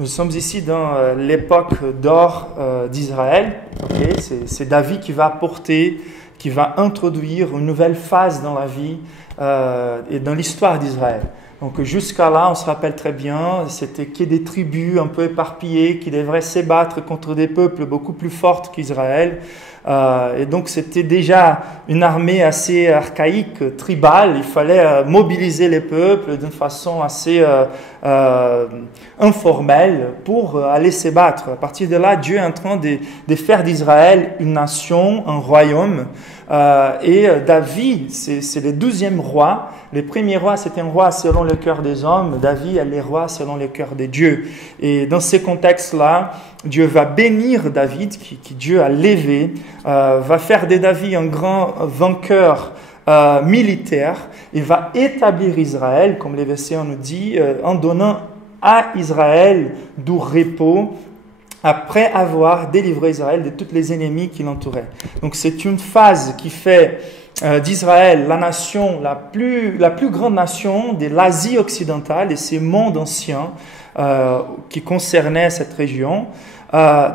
Nous sommes ici dans l'époque d'or d'Israël. Okay? C'est David qui va apporter, qui va introduire une nouvelle phase dans la vie et dans l'histoire d'Israël. Donc jusqu'à là, on se rappelle très bien, c'était que des tribus un peu éparpillées qui devraient se battre contre des peuples beaucoup plus forts qu'Israël. Et donc c'était déjà une armée assez archaïque, tribale. Il fallait mobiliser les peuples d'une façon assez informelle pour aller se battre. À partir de là, Dieu est en train de faire d'Israël une nation, un royaume. Et David, c'est le 12e roi. Le premier roi, c'était un roi selon le cœur des hommes. David est le roi selon le cœur de Dieu. Et dans ces contextes-là, Dieu va bénir David, qui Dieu a levé, va faire de David un grand vainqueur militaire, et va établir Israël, comme les versets nous dit, en donnant à Israël du repos, après avoir délivré Israël de tous les ennemis qui l'entouraient. Donc c'est une phase qui fait d'Israël la nation, la plus grande nation de l'Asie occidentale et ces mondes anciens qui concernaient cette région.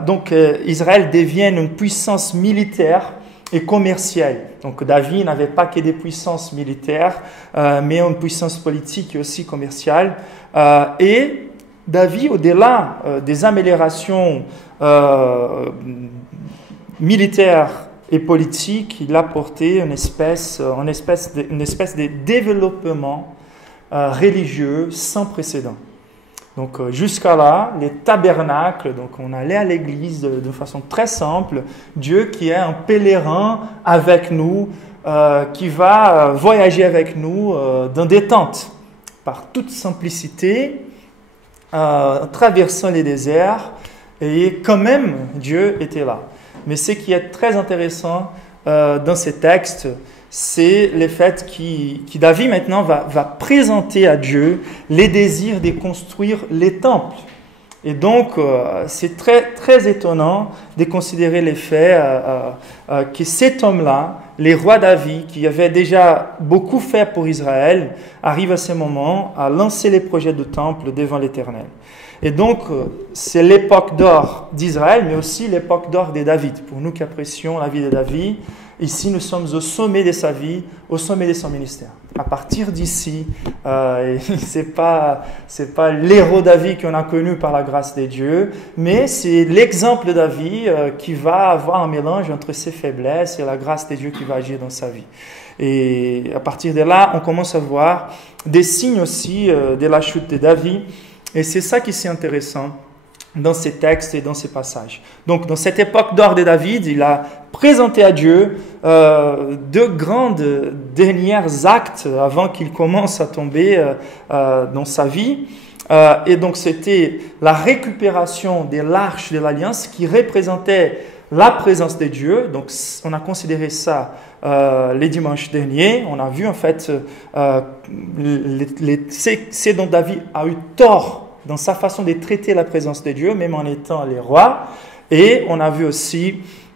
Donc Israël devient une puissance militaire et commerciale. Donc David n'avait pas que des puissances militaires, mais une puissance politique et aussi commerciale. Et David, au-delà des améliorations militaires et politiques, il a apporté une espèce de développement religieux sans précédent. Donc jusqu'à là, les tabernacles, donc on allait à l'église de façon très simple, Dieu qui est un pèlerin avec nous, qui va voyager avec nous dans des tentes, par toute simplicité, traversant les déserts, et quand même Dieu était là. Mais ce qui est très intéressant dans ces textes, c'est le fait que David maintenant va présenter à Dieu les désirs de construire les temples. Et donc, c'est très, très étonnant de considérer le fait que cet homme-là, le roi David, qui avait déjà beaucoup fait pour Israël, arrive à ce moment à lancer les projets de temple devant l'Éternel. Et donc, c'est l'époque d'or d'Israël, mais aussi l'époque d'or de David. Pour nous qui apprécions la vie de David, ici, nous sommes au sommet de sa vie, au sommet de son ministère. À partir d'ici, c'est pas l'héros David qu'on a connu par la grâce de Dieu, mais c'est l'exemple de David qui va avoir un mélange entre ses faiblesses et la grâce de Dieu qui va agir dans sa vie. Et à partir de là, on commence à voir des signes aussi de la chute de David. Et c'est ça qui est intéressant dans ces textes et dans ces passages. Donc, dans cette époque d'or de David, il a présenté à Dieu deux grandes derniers actes avant qu'il commence à tomber dans sa vie. Et donc, c'était la récupération de l'arche de l'Alliance qui représentait la présence de Dieu. Donc, on a considéré ça les dimanches derniers. On a vu en fait ce dont David a eu tort dans sa façon de traiter la présence de Dieu, même en étant les rois. Et on a vu aussi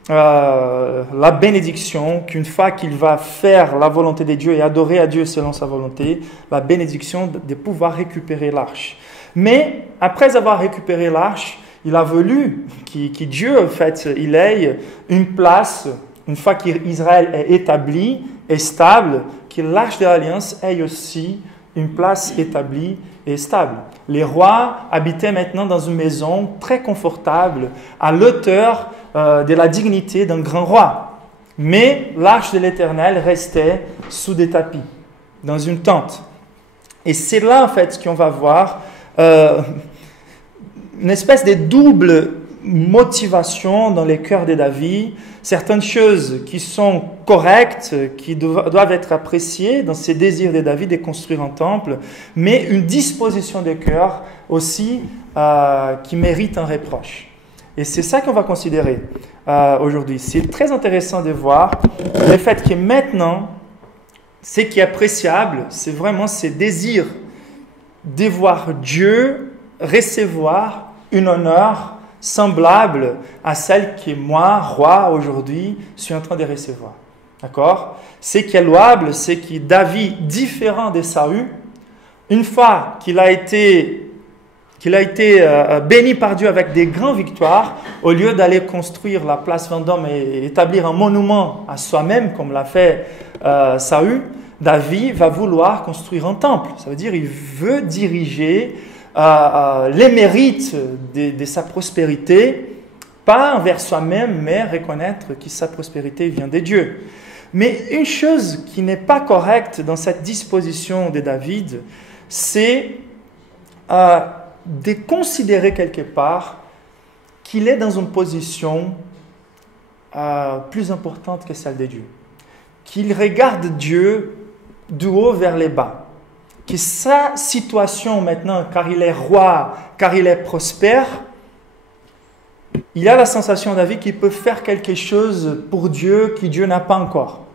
la bénédiction, qu'une fois qu'il va faire la volonté de Dieu et adorer à Dieu selon sa volonté, la bénédiction de pouvoir récupérer l'arche. Mais après avoir récupéré l'arche, il a voulu que Dieu, en fait, il ait une place, une fois qu'Israël est établi et stable, que l'arche de l'Alliance ait aussi une place établie et stable. Les rois habitaient maintenant dans une maison très confortable, à l'auteur de la dignité d'un grand roi. Mais l'arche de l'Éternel restait sous des tapis, dans une tente. Et c'est là, en fait, qu'on va voir une espèce de double motivation dans les cœurs de David, certaines choses qui sont correctes, qui doivent être appréciées dans ces désirs de David de construire un temple, mais une disposition de cœur aussi qui mérite un reproche. Et c'est ça qu'on va considérer aujourd'hui. C'est très intéressant de voir le fait que maintenant, ce qui est appréciable, c'est vraiment ces désirs de voir Dieu recevoir un honneur semblable à celle que moi, roi, aujourd'hui, suis en train de recevoir. D'accord? Ce qui est louable, c'est que David, différent de Saül, une fois qu'il a été qu'il a été béni par Dieu avec des grandes victoires, au lieu d'aller construire la place Vendôme et établir un monument à soi-même, comme l'a fait Saül, David va vouloir construire un temple. Ça veut dire qu'il veut diriger les mérites de sa prospérité, pas envers soi-même, mais reconnaître que sa prospérité vient de Dieu. Mais une chose qui n'est pas correcte dans cette disposition de David, c'est de considérer quelque part qu'il est dans une position plus importante que celle de Dieu. Qu'il regarde Dieu du haut vers les bas. Que sa situation maintenant, car il est roi, car il est prospère, il a la sensation, David, qu'il peut faire quelque chose pour Dieu que Dieu n'a pas encore.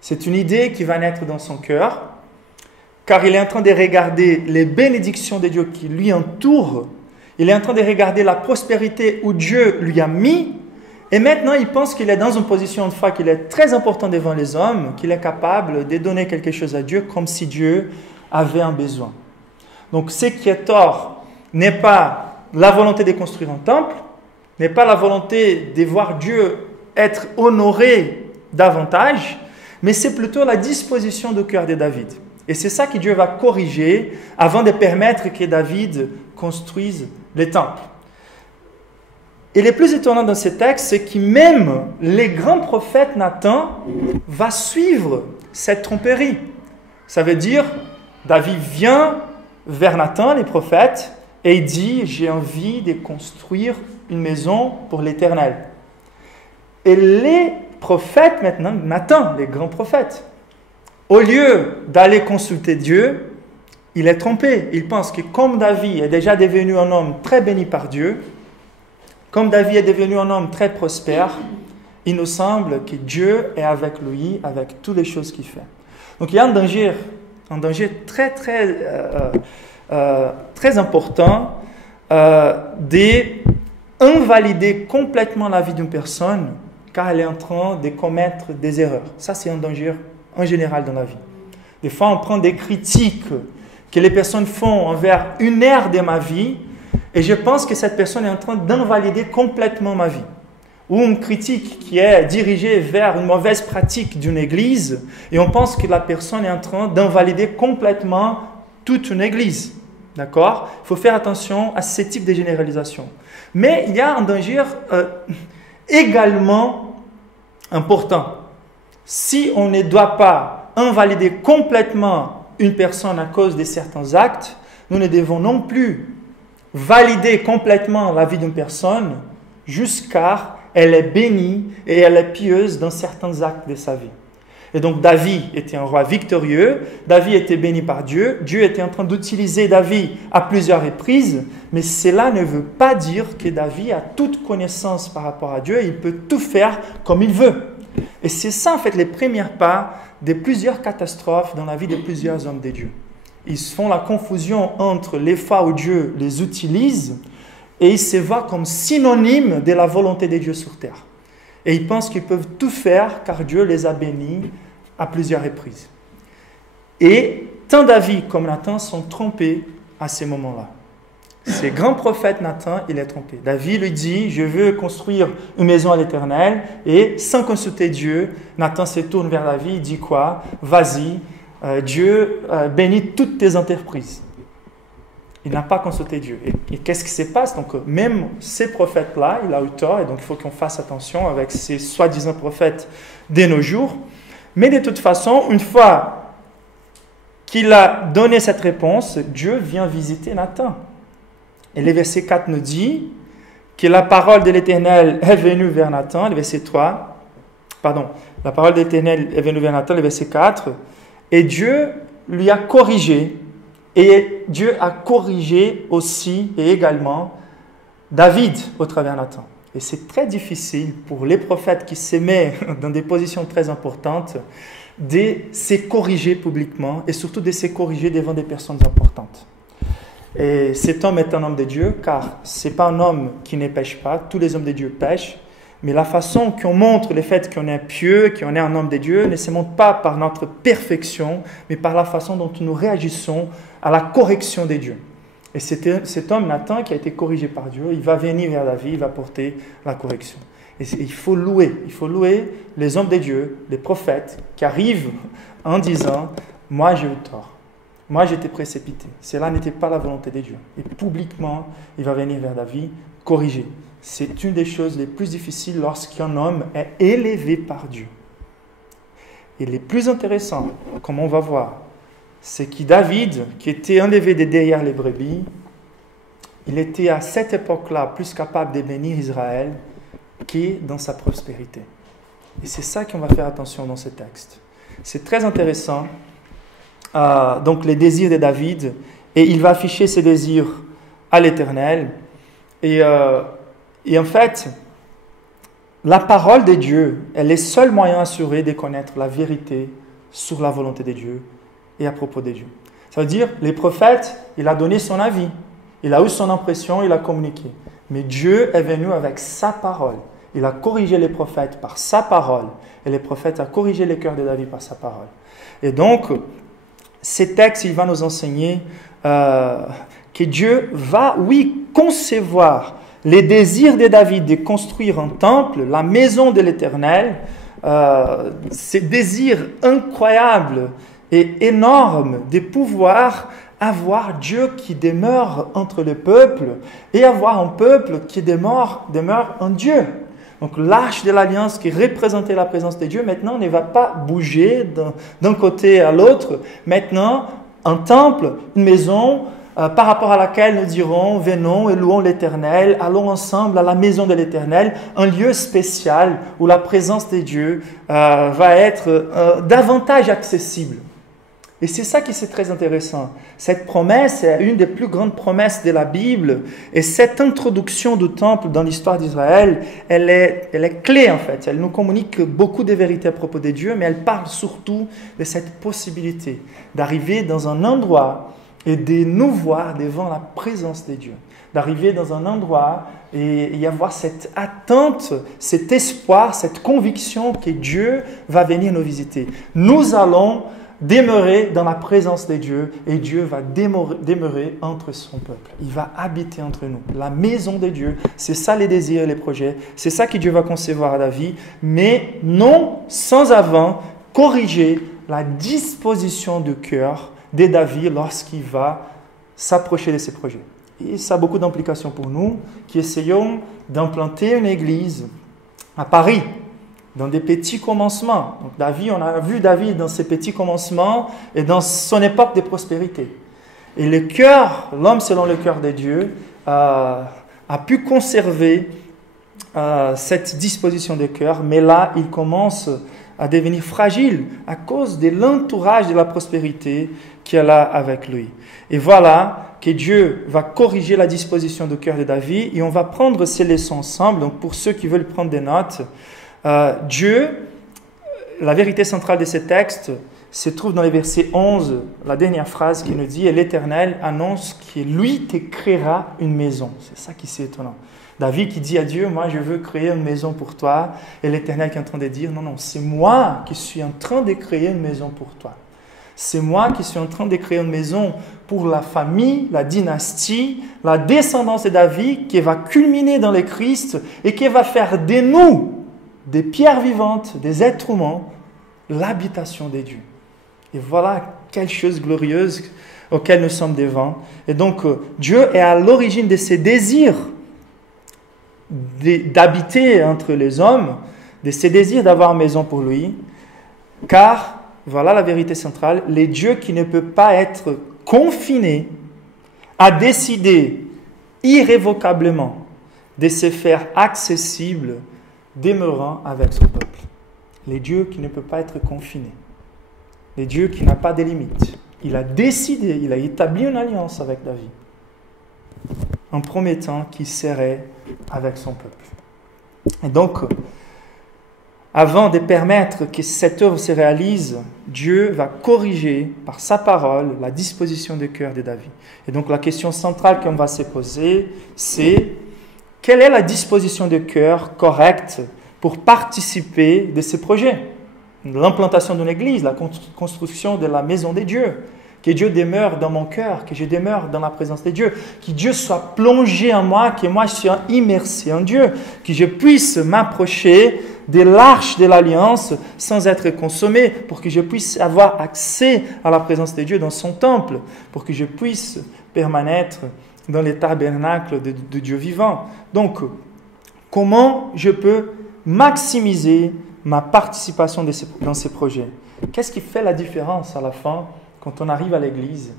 C'est une idée qui va naître dans son cœur, car il est en train de regarder les bénédictions de Dieu qui lui entourent. Il est en train de regarder la prospérité où Dieu lui a mis. Et maintenant, il pense qu'il est dans une position de foi, qu'il est très important devant les hommes, qu'il est capable de donner quelque chose à Dieu comme si Dieu avait un besoin. Donc, ce qui est tort n'est pas la volonté de construire un temple, n'est pas la volonté de voir Dieu être honoré davantage, mais c'est plutôt la disposition du cœur de David. Et c'est ça que Dieu va corriger avant de permettre que David construise les temples. Et le plus étonnant dans ce texte, c'est que même les grands prophètes Nathan va suivre cette tromperie. Ça veut dire, David vient vers Nathan, les prophètes, et il dit, j'ai envie de construire une maison pour l'Éternel. Et les prophètes maintenant, Nathan, les grands prophètes, au lieu d'aller consulter Dieu, il est trompé. Il pense que comme David est déjà devenu un homme très béni par Dieu, comme David est devenu un homme très prospère, il nous semble que Dieu est avec lui, avec toutes les choses qu'il fait. Donc il y a un danger très important d'invalider complètement la vie d'une personne car elle est en train de commettre des erreurs. Ça, c'est un danger en général dans la vie. Des fois, on prend des critiques que les personnes font envers une ère de ma vie et je pense que cette personne est en train d'invalider complètement ma vie. Ou une critique qui est dirigée vers une mauvaise pratique d'une église et on pense que la personne est en train d'invalider complètement toute une église. D'accord ? Il faut faire attention à ce type de généralisation. Mais il y a un danger également important. Si on ne doit pas invalider complètement une personne à cause de certains actes, nous ne devons non plus valider complètement la vie d'une personne jusqu'à elle est bénie et elle est pieuse dans certains actes de sa vie. Et donc David était un roi victorieux, David était béni par Dieu, Dieu était en train d'utiliser David à plusieurs reprises, mais cela ne veut pas dire que David a toute connaissance par rapport à Dieu et il peut tout faire comme il veut. Et c'est ça en fait les premiers pas de plusieurs catastrophes dans la vie de plusieurs hommes de Dieu. Ils font la confusion entre les fois où Dieu les utilise et ils se voient comme synonymes de la volonté de Dieu sur terre. Et ils pensent qu'ils peuvent tout faire car Dieu les a bénis à plusieurs reprises. Et tant David comme Nathan sont trompés à ces moments-là. Ces grands prophètes, Nathan, il est trompé. David lui dit, je veux construire une maison à l'Éternel. Et sans consulter Dieu, Nathan se tourne vers David, il dit quoi ? Vas-y, Dieu bénit toutes tes entreprises. Il n'a pas consulté Dieu. Et qu'est-ce qui se passe ? Donc, même ces prophètes-là, il a eu tort, et donc il faut qu'on fasse attention avec ces soi-disant prophètes de nos jours. Mais de toute façon, une fois qu'il a donné cette réponse, Dieu vient visiter Nathan. Et le verset 4 nous dit que la parole de l'Éternel est venue vers Nathan, le verset 3, la parole de l'Éternel est venue vers Nathan, le verset 4, et Dieu lui a corrigé. Et Dieu a corrigé aussi et également David au travers de Nathan. Et c'est très difficile pour les prophètes qui se mettent dans des positions très importantes de se corriger publiquement et surtout de se corriger devant des personnes importantes. Et cet homme est un homme de Dieu car ce n'est pas un homme qui ne pêche pas, tous les hommes de Dieu pêchent. Mais la façon qu'on montre le fait qu'on est pieux, qu'on est un homme de Dieu, ne se montre pas par notre perfection, mais par la façon dont nous réagissons à la correction de Dieu. Et cet homme, Nathan, qui a été corrigé par Dieu, il va venir vers David, il va porter la correction. Et il faut louer les hommes de Dieu, les prophètes, qui arrivent en disant « Moi, j'ai eu tort. Moi, j'étais précipité. Cela n'était pas la volonté de Dieu. » Et publiquement, il va venir vers David, corriger. C'est une des choses les plus difficiles lorsqu'un homme est élevé par Dieu. Et les plus intéressants, comme on va voir, c'est que David, qui était enlevé de derrière les brebis, il était à cette époque-là plus capable de bénir Israël que dans sa prospérité. Et c'est ça qu'on va faire attention dans ce texte. C'est très intéressant. Donc les désirs de David, et il va afficher ses désirs à l'Éternel. Et en fait, la parole de Dieu est le seul moyen assuré de connaître la vérité sur la volonté de Dieu et à propos de Dieu. Ça veut dire, les prophètes, il a donné son avis, il a eu son impression, il a communiqué. Mais Dieu est venu avec sa parole. Il a corrigé les prophètes par sa parole, et les prophètes ont corrigé les cœurs de David par sa parole. Et donc, ces textes, il va nous enseigner que Dieu va, oui, concevoir les désirs de David de construire un temple, la maison de l'Éternel, ces désirs incroyables et énormes de pouvoir avoir Dieu qui demeure entre le peuple et avoir un peuple qui demeure en Dieu. Donc l'arche de l'alliance qui représentait la présence de Dieu, maintenant ne va pas bouger d'un côté à l'autre. Maintenant, un temple, une maison, par rapport à laquelle nous dirons, venons et louons l'Éternel, allons ensemble à la maison de l'Éternel, un lieu spécial où la présence de Dieu va être davantage accessible. Et c'est ça qui est très intéressant. Cette promesse est une des plus grandes promesses de la Bible. Et cette introduction du temple dans l'histoire d'Israël, elle est clé en fait. Elle nous communique beaucoup de vérités à propos de Dieu, mais elle parle surtout de cette possibilité d'arriver dans un endroit et de nous voir devant la présence de Dieu. D'arriver dans un endroit et y avoir cette attente, cet espoir, cette conviction que Dieu va venir nous visiter. Nous allons demeurer dans la présence de Dieu et Dieu va demeurer entre son peuple. Il va habiter entre nous. La maison de Dieu, c'est ça les désirs et les projets. C'est ça que Dieu va concevoir à David, mais non sans avant corriger la disposition du cœur de David lorsqu'il va s'approcher de ses projets. Et ça a beaucoup d'implications pour nous qui essayons d'implanter une église à Paris, dans des petits commencements. Donc David, on a vu David dans ses petits commencements et dans son époque de prospérité. Et le cœur, l'homme selon le cœur de Dieu, a pu conserver cette disposition de cœur, mais là, il commence à devenir fragile à cause de l'entourage de la prospérité qu'elle a avec lui. Et voilà que Dieu va corriger la disposition du cœur de David et on va prendre ces leçons ensemble. Donc pour ceux qui veulent prendre des notes, Dieu, la vérité centrale de ce texte se trouve dans les versets 11, la dernière phrase qui nous dit « Et l'Éternel annonce que lui te créera une maison ». C'est ça qui est étonnant. David qui dit à Dieu « Moi, je veux créer une maison pour toi ». Et l'Éternel qui est en train de dire « Non, non, c'est moi qui suis en train de créer une maison pour toi. C'est moi qui suis en train de créer une maison pour la famille, la dynastie, la descendance de David qui va culminer dans le Christ et qui va faire de nous des pierres vivantes, des êtres humains, l'habitation des dieux. Et voilà quelle chose glorieuse auquel nous sommes devant. Et donc, Dieu est à l'origine de ces désirs d'habiter entre les hommes, de ces désirs d'avoir une maison pour lui, car, voilà la vérité centrale, le Dieu qui ne peut pas être confiné a décidé irrévocablement de se faire accessible demeurant avec son peuple. Les dieux qui ne peut pas être confiné. Les dieux qui n'a pas de limites. Il a décidé, il a établi une alliance avec David en promettant qu'il serait avec son peuple. Et donc, avant de permettre que cette œuvre se réalise, Dieu va corriger par sa parole la disposition du cœur de David. Et donc la question centrale qu'on va se poser, c'est quelle est la disposition de cœur correcte pour participer de ces projets? L'implantation d'une église, la construction de la maison de Dieu. que Dieu demeure dans mon cœur, que je demeure dans la présence de Dieu, que Dieu soit plongé en moi, que moi je sois immersé en Dieu, que je puisse m'approcher de l'arche de l'alliance sans être consommé, pour que je puisse avoir accès à la présence de Dieu dans son temple, pour que je puisse permanêtre dans les tabernacles de Dieu vivant. Donc, comment je peux maximiser ma participation dans ces projets? Qu'est-ce qui fait la différence à la fin quand on arrive à l'église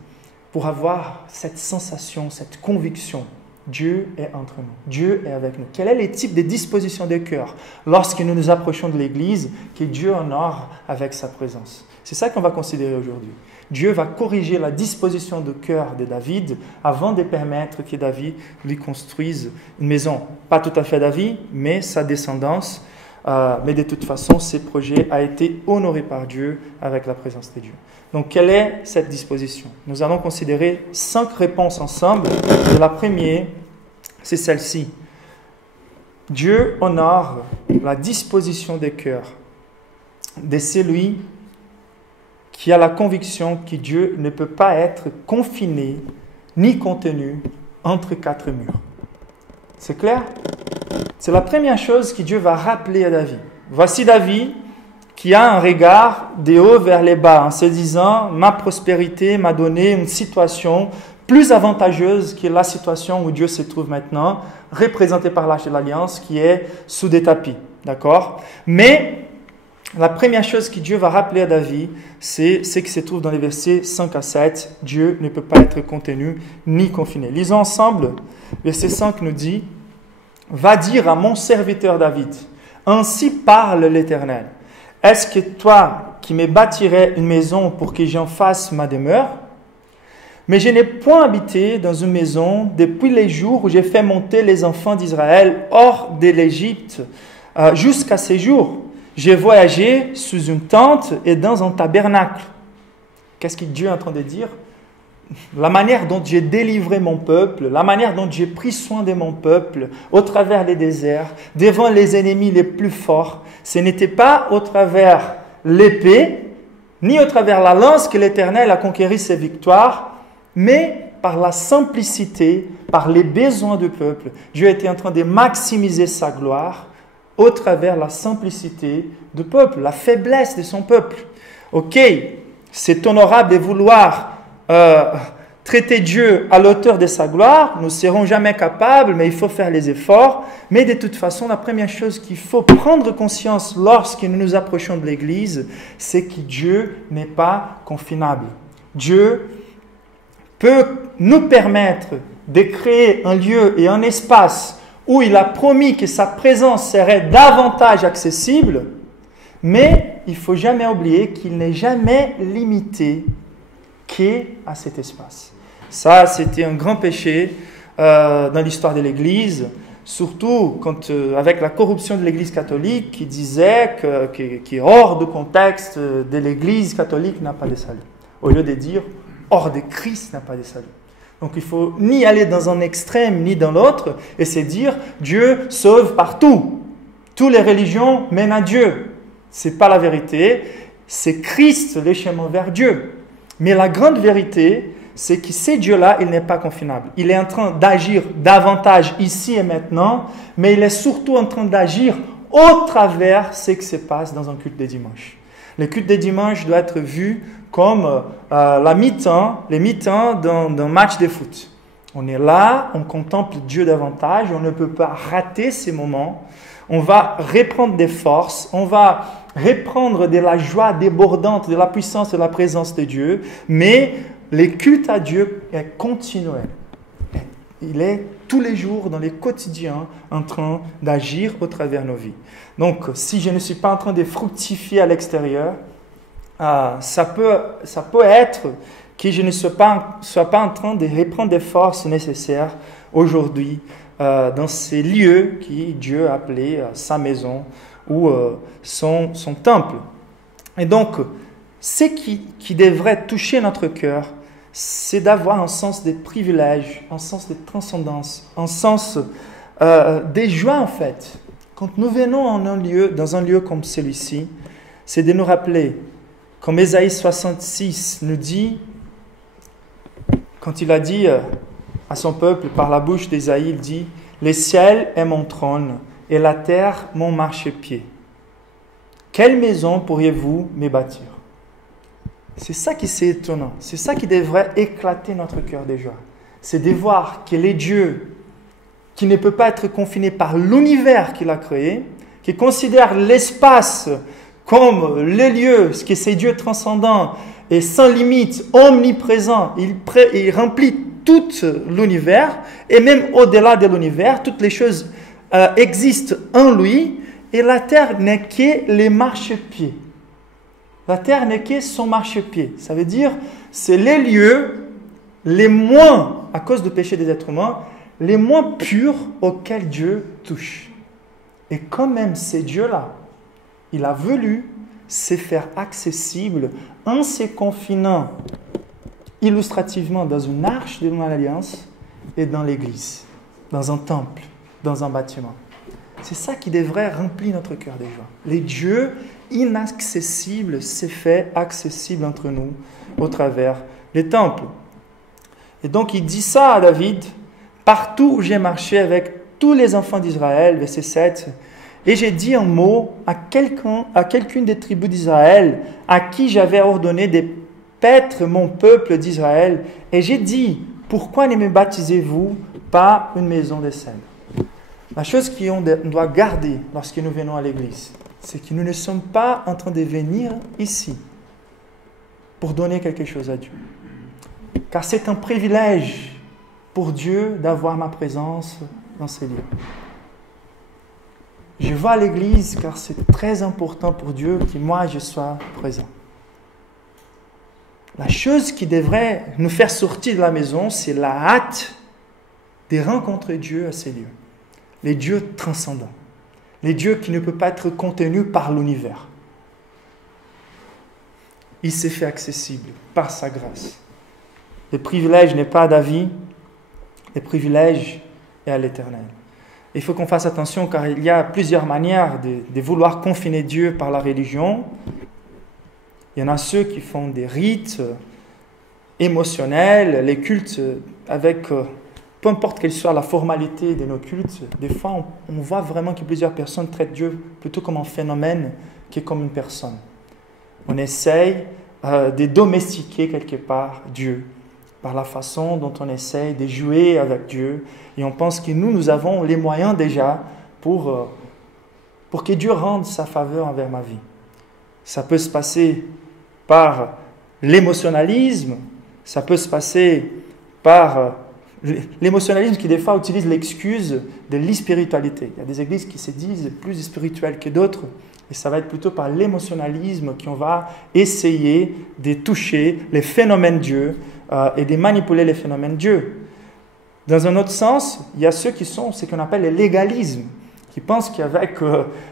pour avoir cette sensation, cette conviction? Dieu est entre nous, Dieu est avec nous. Quel est le type de disposition de cœur lorsque nous nous approchons de l'église que Dieu honore avec sa présence? C'est ça qu'on va considérer aujourd'hui. Dieu va corriger la disposition de cœur de David avant de permettre que David lui construise une maison. Pas tout à fait David, mais sa descendance. Mais de toute façon, ce projet a été honoré par Dieu avec la présence de Dieu. Donc, quelle est cette disposition? Nous allons considérer 5 réponses ensemble. Et la première, c'est celle-ci. Dieu honore la disposition des cœurs de celui qui a la conviction que Dieu ne peut pas être confiné ni contenu entre 4 murs. C'est clair? C'est la première chose que Dieu va rappeler à David. Voici David qui a un regard de haut vers les bas en se disant « Ma prospérité m'a donné une situation plus avantageuse que la situation où Dieu se trouve maintenant, représentée par l'Arche de l'Alliance qui est sous des tapis. » D'accord? Mais la première chose que Dieu va rappeler à David, c'est ce qui se trouve dans les versets 5 à 7. Dieu ne peut pas être contenu ni confiné. Lisons ensemble. Verset 5 nous dit « Va dire à mon serviteur David, ainsi parle l'Éternel. Est-ce que toi qui me bâtirais une maison pour que j'en fasse ma demeure? Mais je n'ai point habité dans une maison depuis les jours où j'ai fait monter les enfants d'Israël hors de l'Égypte jusqu'à ces jours. J'ai voyagé sous une tente et dans un tabernacle. » Qu'est-ce que Dieu est en train de dire? La manière dont j'ai délivré mon peuple, la manière dont j'ai pris soin de mon peuple au travers des déserts, devant les ennemis les plus forts, ce n'était pas au travers l'épée, ni au travers la lance que l'Éternel a conquéri ses victoires, mais par la simplicité, par les besoins du peuple. Dieu était en train de maximiser sa gloire au travers la simplicité du peuple, la faiblesse de son peuple. Ok, c'est honorable de vouloir traiter Dieu à l'auteur de sa gloire, nous ne serons jamais capables, mais il faut faire les efforts. Mais de toute façon, la première chose qu'il faut prendre conscience lorsque nous nous approchons de l'Église, c'est que Dieu n'est pas confinable. Dieu peut nous permettre de créer un lieu et un espace où il a promis que sa présence serait davantage accessible, mais il ne faut jamais oublier qu'il n'est jamais limité qu'à cet espace. Ça, c'était un grand péché dans l'histoire de l'Église, surtout quand, avec la corruption de l'Église catholique qui disait que hors de contexte de l'Église catholique n'a pas de salut, au lieu de dire hors de Christ n'a pas de salut. Donc il ne faut ni aller dans un extrême ni dans l'autre et se dire Dieu sauve partout. Toutes les religions mènent à Dieu. Ce n'est pas la vérité, c'est Christ le chemin vers Dieu. Mais la grande vérité, c'est que ce Dieu-là, il n'est pas confinable. Il est en train d'agir davantage ici et maintenant, mais il est surtout en train d'agir au travers ce qui se passe dans un culte des dimanches. Le culte des dimanches doit être vu comme les mi-temps d'un match de foot. On est là, on contemple Dieu davantage, on ne peut pas rater ces moments. On va reprendre des forces, on va reprendre de la joie débordante, de la puissance et de la présence de Dieu, mais le culte à Dieu est continuel. Il est tous les jours, dans les quotidiens, en train d'agir au travers de nos vies. Donc, si je ne suis pas en train de fructifier à l'extérieur, ça peut être que je ne sois pas en train de reprendre des forces nécessaires aujourd'hui dans ces lieux que Dieu a appelés sa maison ou son temple. Et donc, ce qui devrait toucher notre cœur, c'est d'avoir un sens des privilèges, un sens de transcendance, un sens des joies en fait. Quand nous venons dans un lieu comme celui-ci, c'est de nous rappeler, comme Ésaïe 66 nous dit, quand il a dit à son peuple, par la bouche d'Ésaïe, il dit « Les ciels est mon trône et la terre mon marchepied. Quelle maison pourriez-vous me bâtir ?» C'est ça qui est étonnant. C'est ça qui devrait éclater notre cœur de joie. C'est de voir qu'il est Dieu qui ne peut pas être confiné par l'univers qu'il a créé, qui considère l'espace comme les lieux, ce qui est ces dieux transcendants et sans limite, omniprésent. Il remplit tout l'univers et même au-delà de l'univers, toutes les choses existent en lui et la terre n'est que les marchepieds. La terre n'est que son marchepied. Ça veut dire c'est les lieux les moins, à cause du péché des êtres humains, les moins purs auxquels Dieu touche. Et quand même ces dieux-là, il a voulu se faire accessible en se confinant illustrativement dans une arche de l'alliance et dans l'église, dans un temple, dans un bâtiment. C'est ça qui devrait remplir notre cœur de joie. Les dieux inaccessibles s'est fait accessible entre nous au travers des temples. Et donc il dit ça à David, partout où j'ai marché avec tous les enfants d'Israël, verset 7, et j'ai dit un mot à quelqu'une des tribus d'Israël à qui j'avais ordonné de paître mon peuple d'Israël, et j'ai dit, pourquoi ne me baptisez-vous pas une maison de cèdre? La chose qu'on doit garder lorsque nous venons à l'église, c'est que nous ne sommes pas en train de venir ici pour donner quelque chose à Dieu. Car c'est un privilège pour Dieu d'avoir ma présence dans ces lieux. Je vais à l'église car c'est très important pour Dieu que moi je sois présent. La chose qui devrait nous faire sortir de la maison, c'est la hâte de rencontrer Dieu à ces lieux. Les dieux transcendants. Les dieux qui ne peuvent pas être contenus par l'univers. Il s'est fait accessible par sa grâce. Le privilège n'est pas à David, le privilège est à l'Éternel. Il faut qu'on fasse attention car il y a plusieurs manières de vouloir confiner Dieu par la religion. Il y en a ceux qui font des rites émotionnels, les cultes avec, peu importe quelle soit la formalité de nos cultes, des fois on voit vraiment que plusieurs personnes traitent Dieu plutôt comme un phénomène que comme une personne. On essaye de domestiquer quelque part Dieu par la façon dont on essaye de jouer avec Dieu. Et on pense que nous avons les moyens déjà pour que Dieu rende sa faveur envers ma vie. Ça peut se passer par l'émotionnalisme, ça peut se passer par l'émotionnalisme qui des fois utilise l'excuse de l'irspiritualité. Il y a des églises qui se disent plus spirituelles que d'autres, et ça va être plutôt par l'émotionnalisme qu'on va essayer de toucher les phénomènes Dieu et de manipuler les phénomènes Dieu. Dans un autre sens, il y a ceux qui sont ce qu'on appelle le légalisme, qui pensent qu'avec,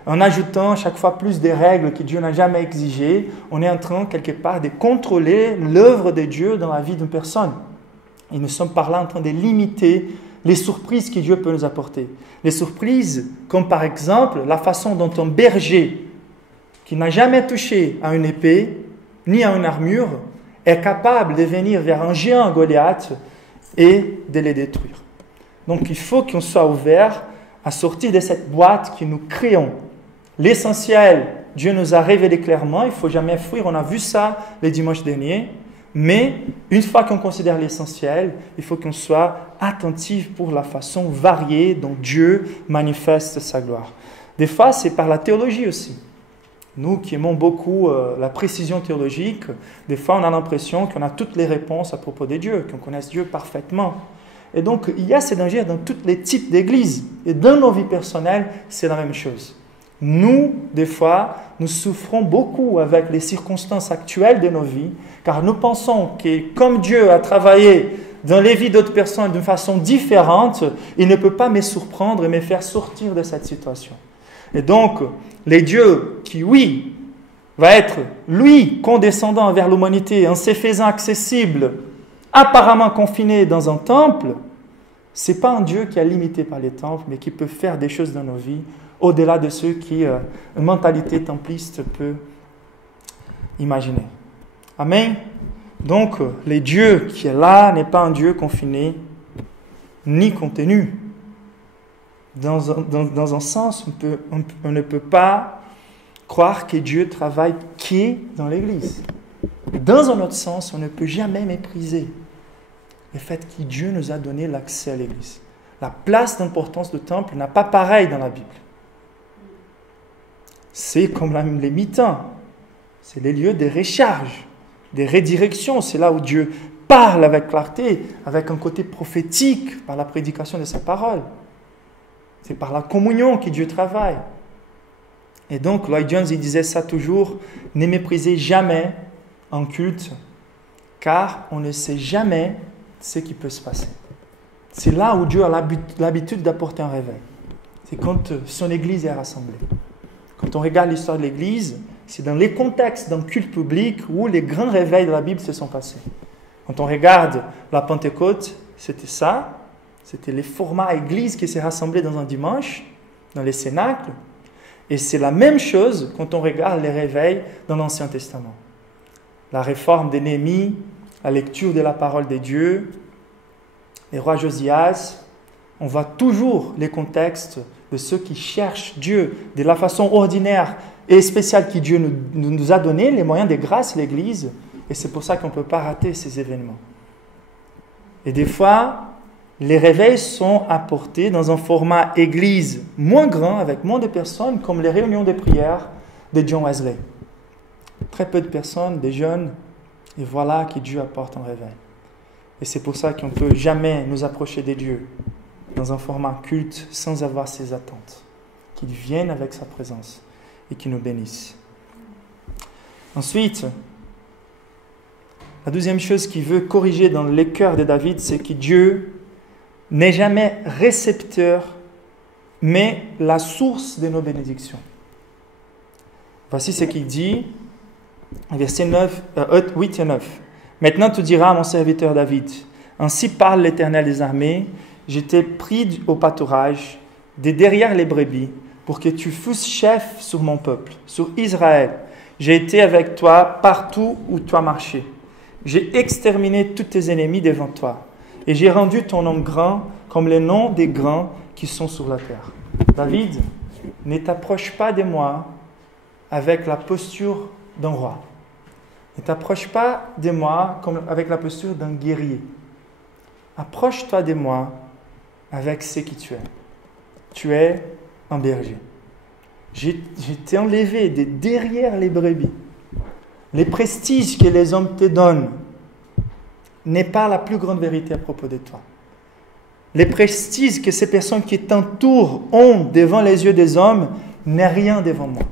en ajoutant chaque fois plus des règles que Dieu n'a jamais exigées, on est en train quelque part de contrôler l'œuvre de Dieu dans la vie d'une personne. Et nous sommes par là en train de limiter les surprises que Dieu peut nous apporter. Les surprises comme par exemple la façon dont un berger qui n'a jamais touché à une épée ni à une armure est capable de venir vers un géant Goliath et de les détruire. Donc il faut qu'on soit ouvert à sortir de cette boîte que nous créons. L'essentiel, Dieu nous a révélé clairement, il ne faut jamais fuir, on a vu ça le dimanche dernier, mais une fois qu'on considère l'essentiel, il faut qu'on soit attentif pour la façon variée dont Dieu manifeste sa gloire. Des fois, c'est par la théologie aussi. Nous qui aimons beaucoup la précision théologique, des fois on a l'impression qu'on a toutes les réponses à propos de Dieu, qu'on connaisse Dieu parfaitement. Et donc il y a ces dangers dans tous les types d'églises. Et dans nos vies personnelles, c'est la même chose. Nous, des fois, nous souffrons beaucoup avec les circonstances actuelles de nos vies, car nous pensons que comme Dieu a travaillé dans les vies d'autres personnes d'une façon différente, il ne peut pas me surprendre et me faire sortir de cette situation. Et donc, les dieux qui, oui, va être, lui, condescendant vers l'humanité, en se faisant accessible, apparemment confiné dans un temple, ce n'est pas un Dieu qui est limité par les temples, mais qui peut faire des choses dans nos vies, au-delà de ce qu'une mentalité templiste peut imaginer. Amen. Donc, le Dieu qui est là n'est pas un Dieu confiné ni contenu. Dans un sens, on ne peut pas croire que Dieu travaille qu'est dans l'Église. Dans un autre sens, on ne peut jamais mépriser le fait que Dieu nous a donné l'accès à l'Église. La place d'importance du temple n'a pas pareil dans la Bible. C'est comme les mi-temps. C'est les lieux de recharge, de redirection. C'est là où Dieu parle avec clarté, avec un côté prophétique par la prédication de sa parole. C'est par la communion que Dieu travaille. Et donc, Lloyd Jones, il disait ça toujours, ne méprisez jamais un culte, car on ne sait jamais ce qui peut se passer. C'est là où Dieu a l'habitude d'apporter un réveil. C'est quand son Église est rassemblée. Quand on regarde l'histoire de l'Église, c'est dans les contextes d'un culte public où les grands réveils de la Bible se sont passés. Quand on regarde la Pentecôte, c'était ça. C'était les formats Église qui s'est rassemblés dans un dimanche, dans les cénacles. Et c'est la même chose quand on regarde les réveils dans l'Ancien Testament. La réforme de Néhémie, la lecture de la parole de Dieu, les rois Josias, on voit toujours les contextes de ceux qui cherchent Dieu de la façon ordinaire et spéciale que Dieu nous a donné, les moyens de grâce, l'Église. Et c'est pour ça qu'on ne peut pas rater ces événements. Et des fois, les réveils sont apportés dans un format Église moins grand, avec moins de personnes, comme les réunions de prière de John Wesley. Très peu de personnes, des jeunes, et voilà que Dieu apporte un réveil. Et c'est pour ça qu'on ne peut jamais nous approcher de Dieu dans un format culte sans avoir ses attentes, qu'il vienne avec sa présence et qu'il nous bénisse. Ensuite, la deuxième chose qu'il veut corriger dans le cœur de David, c'est que Dieu n'est jamais récepteur, mais la source de nos bénédictions. Voici ce qu'il dit, versets 8 et 9. « Maintenant tu diras à mon serviteur David, ainsi parle l'Éternel des armées, je t'ai pris au pâturage, de derrière les brebis, pour que tu fusses chef sur mon peuple, sur Israël. J'ai été avec toi partout où tu as marché. J'ai exterminé tous tes ennemis devant toi. Et j'ai rendu ton nom grand comme les noms des grands qui sont sur la terre. » David, ne t'approche pas de moi avec la posture d'un roi. Ne t'approche pas de moi comme avec la posture d'un guerrier. Approche-toi de moi avec ce que tu es. Tu es un berger. Je t'ai enlevé de derrière les brebis. Les prestiges que les hommes te donnent n'est pas la plus grande vérité à propos de toi. Les prestiges que ces personnes qui t'entourent ont devant les yeux des hommes n'est rien devant moi.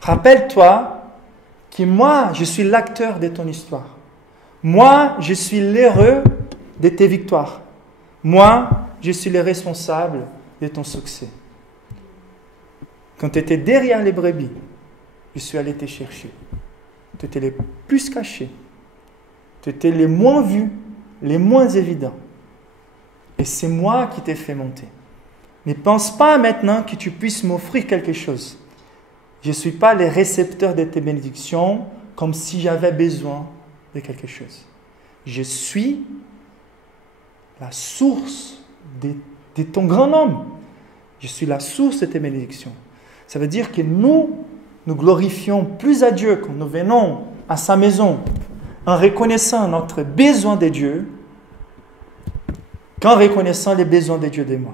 Rappelle-toi que moi, je suis l'acteur de ton histoire. Moi, je suis l'heureux de tes victoires. Moi, je suis le responsable de ton succès. Quand tu étais derrière les brebis, je suis allé te chercher. Tu étais les plus cachés. Tu étais les moins vus, les moins évidents. Et c'est moi qui t'ai fait monter. Ne pense pas maintenant que tu puisses m'offrir quelque chose. Je ne suis pas le récepteur de tes bénédictions comme si j'avais besoin de quelque chose. Je suis la source de ton grand homme. Je suis la source de tes bénédictions. Ça veut dire que nous glorifions plus à Dieu quand nous venons à sa maison en reconnaissant notre besoin de Dieu qu'en reconnaissant les besoins de Dieu de moi.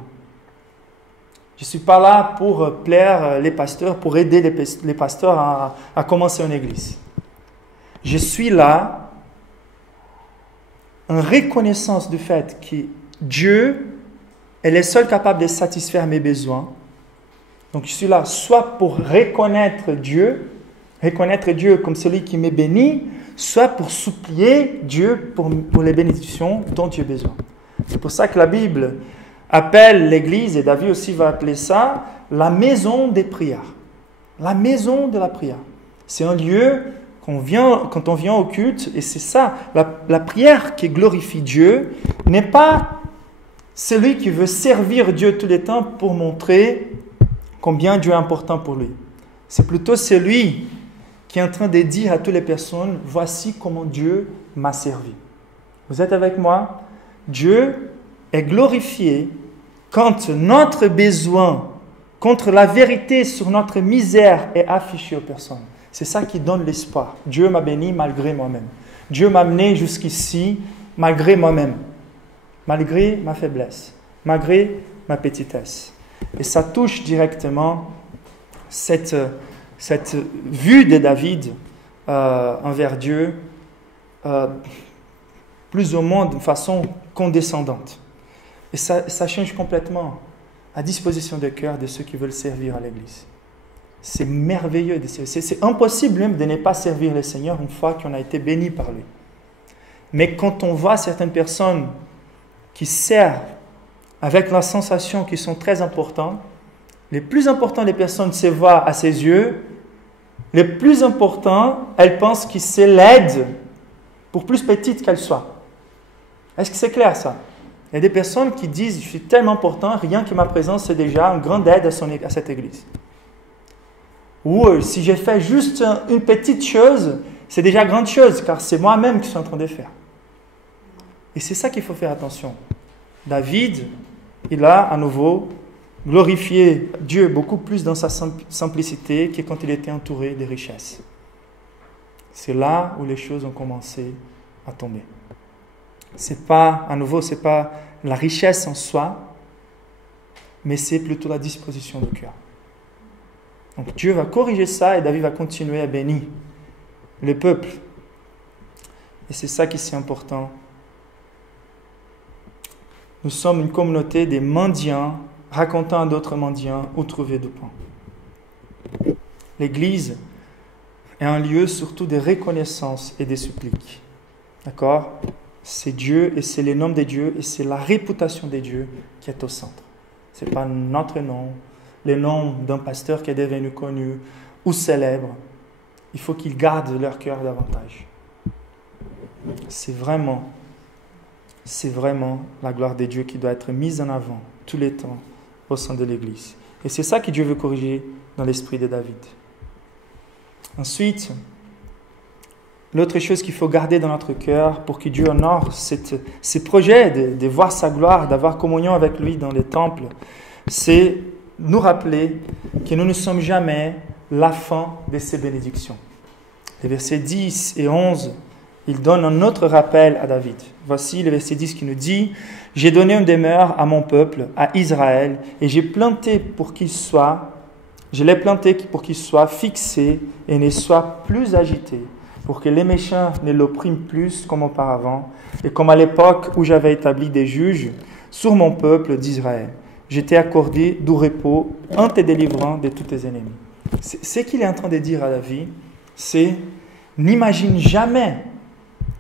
Je ne suis pas là pour plaire les pasteurs, pour aider les pasteurs à commencer une église. Je suis là en reconnaissance du fait que Dieu est le seul capable de satisfaire mes besoins. Donc je suis là soit pour reconnaître Dieu comme celui qui me bénit, soit pour supplier Dieu pour les bénédictions dont Dieu a besoin. C'est pour ça que la Bible appelle l'Église, et David aussi va appeler ça, la maison des prières. La maison de la prière. C'est un lieu quand on vient au culte, et c'est ça, la prière qui glorifie Dieu n'est pas celui qui veut servir Dieu tout le temps pour montrer combien Dieu est important pour lui. C'est plutôt celui qui est en train de dire à toutes les personnes, voici comment Dieu m'a servi. Vous êtes avec moi? Dieu est glorifié quand notre besoin contre la vérité sur notre misère est affiché aux personnes. C'est ça qui donne l'espoir. Dieu m'a béni malgré moi-même. Dieu m'a amené jusqu'ici malgré moi-même, malgré ma faiblesse, malgré ma petitesse. Et ça touche directement cette vue de David envers Dieu, plus ou moins de façon condescendante. Et ça change complètement la disposition de cœur de ceux qui veulent servir à l'Église. C'est merveilleux. C'est impossible même de ne pas servir le Seigneur une fois qu'on a été béni par lui. Mais quand on voit certaines personnes qui servent avec la sensation qui sont très importantes, les plus importants des personnes se voient à ses yeux, les plus importants, elles pensent que c'est l'aide, pour plus petite qu'elle soit. Est-ce que c'est clair ça? Il y a des personnes qui disent, je suis tellement important, rien que ma présence c'est déjà une grande aide à cette église. Ou si j'ai fait juste une petite chose, c'est déjà grande chose, car c'est moi-même qui suis en train de faire. Et c'est ça qu'il faut faire attention. David, il a à nouveau glorifié Dieu beaucoup plus dans sa simplicité que quand il était entouré de richesses. C'est là où les choses ont commencé à tomber. C'est pas la richesse en soi, mais c'est plutôt la disposition du cœur. Donc Dieu va corriger ça et David va continuer à bénir le peuple. Et c'est ça qui est important. Nous sommes une communauté des mendiants racontant à d'autres mendiants où trouver du pain. L'Église est un lieu surtout de reconnaissance et de suppliques. D'accord? C'est Dieu et c'est le nom de Dieu et c'est la réputation de Dieu qui est au centre. Ce n'est pas notre nom, le nom d'un pasteur qui est devenu connu ou célèbre. Il faut qu'ils gardent leur cœur davantage. C'est vraiment la gloire de Dieu qui doit être mise en avant tous les temps au sein de l'Église. Et c'est ça que Dieu veut corriger dans l'esprit de David. Ensuite, l'autre chose qu'il faut garder dans notre cœur pour que Dieu honore ces projets de voir sa gloire, d'avoir communion avec lui dans les temples, c'est nous rappeler que nous ne sommes jamais la fin de ces bénédictions. Les versets 10 et 11, il donne un autre rappel à David. Voici le verset 10 qui nous dit « J'ai donné une demeure à mon peuple, à Israël, et je l'ai planté pour qu'il soit fixé et ne soit plus agité, pour que les méchants ne l'oppriment plus comme auparavant, et comme à l'époque où j'avais établi des juges sur mon peuple d'Israël. Je t'ai accordé du repos en te délivrant de tous tes ennemis. » Ce qu'il est en train de dire à David, c'est « N'imagine jamais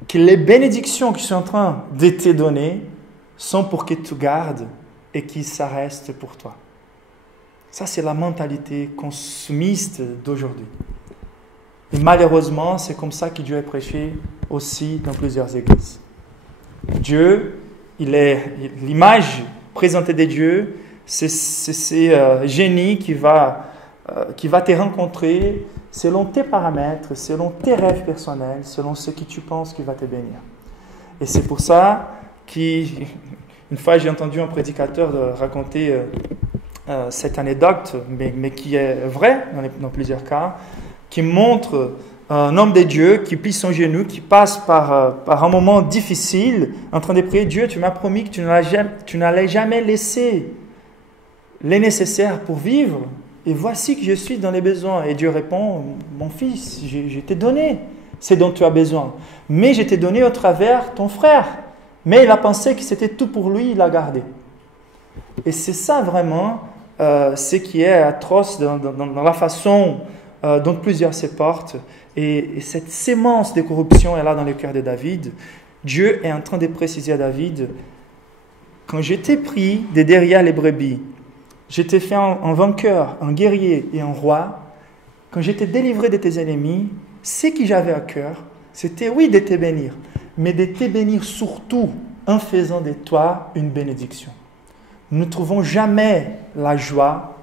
que les bénédictions qui sont en train de te donner sont pour que tu gardes et que ça reste pour toi. » Ça, c'est la mentalité consumiste d'aujourd'hui. Et malheureusement, c'est comme ça que Dieu est prêché aussi dans plusieurs églises. Dieu, l'image présentée de Dieu, c'est ce génie qui va te rencontrer selon tes paramètres, selon tes rêves personnels, selon ce que tu penses qui va te bénir. Et c'est pour ça qu'une fois j'ai entendu un prédicateur raconter cette anecdote, mais qui est vraie dans plusieurs cas, qui montre un homme de Dieu qui plie son genou, qui passe par un moment difficile, en train de prier, Dieu, tu m'as promis que tu n'allais jamais laisser les nécessaires pour vivre, et voici que je suis dans les besoins. Et Dieu répond, mon fils, je t'ai donné ce dont tu as besoin, mais je t'ai donné au travers ton frère. Mais il a pensé que c'était tout pour lui, il l'a gardé. Et c'est ça vraiment ce qui est atroce dans la façon dont plusieurs se portent. Et cette sémence de corruption est là dans le cœur de David. Dieu est en train de préciser à David, quand je t'ai pris de derrière les brebis, je t'ai fait un vainqueur, un guerrier et un roi, quand je t'ai délivré de tes ennemis, ce que j'avais à cœur, c'était oui de te bénir, mais de te bénir surtout en faisant de toi une bénédiction. Nous ne trouvons jamais la joie,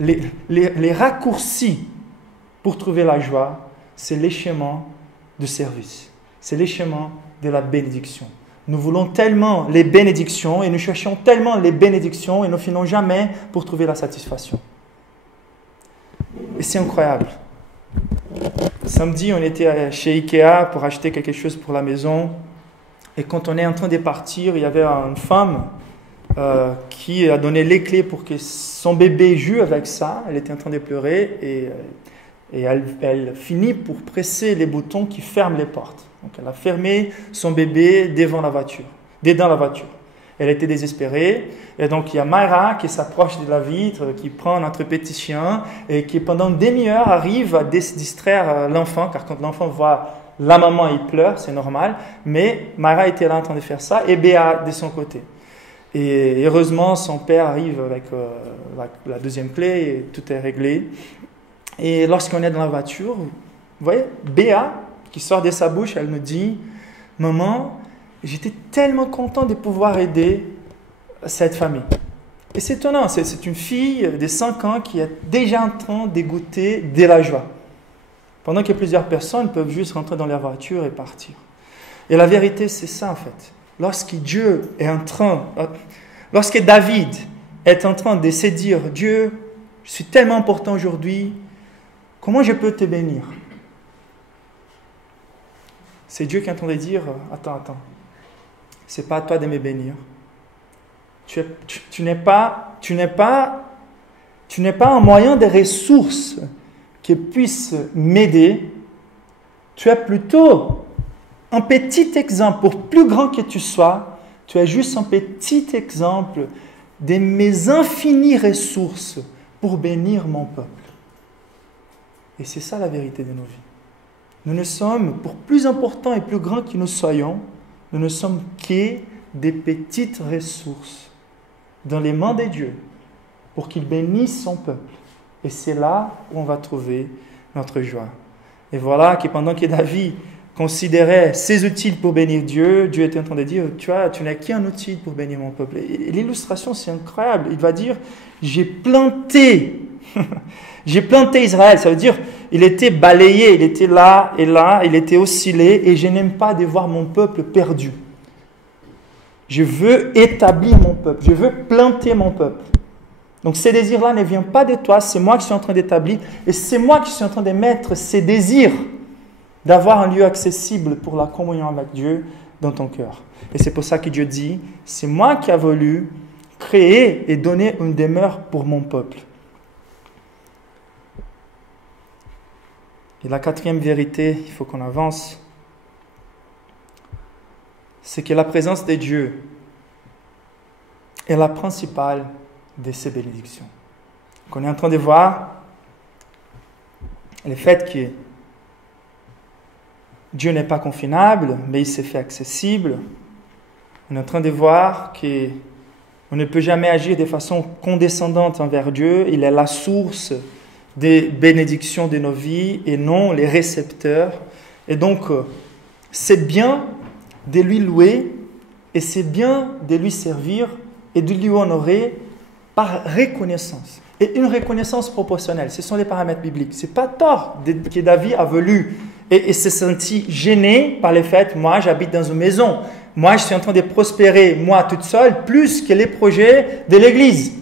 les raccourcis pour trouver la joie c'est les chemins du service. C'est les chemins de la bénédiction. Nous voulons tellement les bénédictions et nous cherchons tellement les bénédictions et nous finissons jamais pour trouver la satisfaction. Et c'est incroyable. Samedi, on était chez Ikea pour acheter quelque chose pour la maison. Et quand on est en train de partir, il y avait une femme qui a donné les clés pour que son bébé joue avec ça. Elle était en train de pleurer et elle finit pour presser les boutons qui ferment les portes. Donc elle a fermé son bébé dedans la voiture. Elle était désespérée. Et donc il y a Mayra qui s'approche de la vitre, qui prend notre petit chien et qui pendant une demi-heure arrive à distraire l'enfant, car quand l'enfant voit la maman, il pleure, c'est normal. Mais Mayra était là en train de faire ça et Béa de son côté. Et heureusement, son père arrive avec la deuxième clé et tout est réglé. Et lorsqu'on est dans la voiture, vous voyez, Béa, qui sort de sa bouche, elle nous dit « Maman, j'étais tellement content de pouvoir aider cette famille. » Et c'est étonnant, c'est une fille de 5 ans qui est déjà en train de goûter de la joie. Pendant que plusieurs personnes peuvent juste rentrer dans leur voiture et partir. Et la vérité, c'est ça en fait. Lorsque David est en train de se dire « Dieu, je suis tellement important aujourd'hui, comment je peux te bénir ?» C'est Dieu qui est en train de dire « Attends, c'est pas à toi de me bénir. Tu n'es pas un moyen de ressources qui puisse m'aider. Tu es plutôt un petit exemple, pour plus grand que tu sois, tu es juste un petit exemple de mes infinies ressources pour bénir mon peuple. » Et c'est ça la vérité de nos vies. Nous ne sommes, pour plus importants et plus grands que nous soyons, nous ne sommes que des petites ressources dans les mains de Dieu pour qu'il bénisse son peuple. Et c'est là où on va trouver notre joie. Et voilà que pendant que David considérait ses outils pour bénir Dieu, Dieu était en train de dire « Tu n'as qu'un outil pour bénir mon peuple. » Et l'illustration, c'est incroyable. Il va dire « J'ai planté Israël. » Ça veut dire il était balayé, il était là et là, il était oscillé et je n'aime pas de voir mon peuple perdu. Je veux établir mon peuple, je veux planter mon peuple. Donc ces désirs-là ne viennent pas de toi, c'est moi qui suis en train d'établir et c'est moi qui suis en train de mettre ces désirs d'avoir un lieu accessible pour la communion avec Dieu dans ton cœur. Et c'est pour ça que Dieu dit, c'est moi qui ai voulu créer et donner une demeure pour mon peuple. Et la quatrième vérité, il faut qu'on avance, c'est que la présence de Dieu est la principale de ces bénédictions. Donc on est en train de voir le fait que Dieu n'est pas confinable, mais il s'est fait accessible. On est en train de voir qu'on ne peut jamais agir de façon condescendante envers Dieu. Il est la source des bénédictions de nos vies et non les récepteurs. Et donc, c'est bien de lui louer et c'est bien de lui servir et de lui honorer par reconnaissance. Et une reconnaissance proportionnelle, ce sont les paramètres bibliques. Ce n'est pas tort que David a voulu et s'est senti gêné par le fait, moi j'habite dans une maison, moi je suis en train de prospérer, moi toute seule, plus que les projets de l'Église.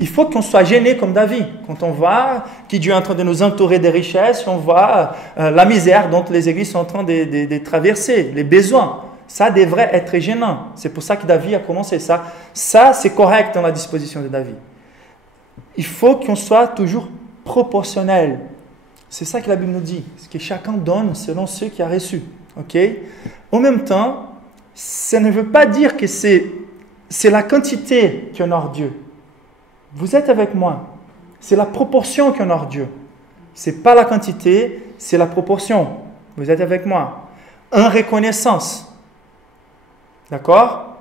Il faut qu'on soit gêné comme David. Quand on voit que Dieu est en train de nous entourer de richesses, on voit la misère dont les églises sont en train de traverser, les besoins. Ça devrait être gênant. C'est pour ça que David a commencé ça. Ça, c'est correct dans la disposition de David. Il faut qu'on soit toujours proportionnel. C'est ça que la Bible nous dit. C'est que chacun donne selon ce qu'il a reçu. Okay? En même temps, ça ne veut pas dire que c'est la quantité qui honore Dieu. Vous êtes avec moi. C'est la proportion qui honore Dieu. Ce n'est pas la quantité, c'est la proportion. Vous êtes avec moi. En reconnaissance. D'accord?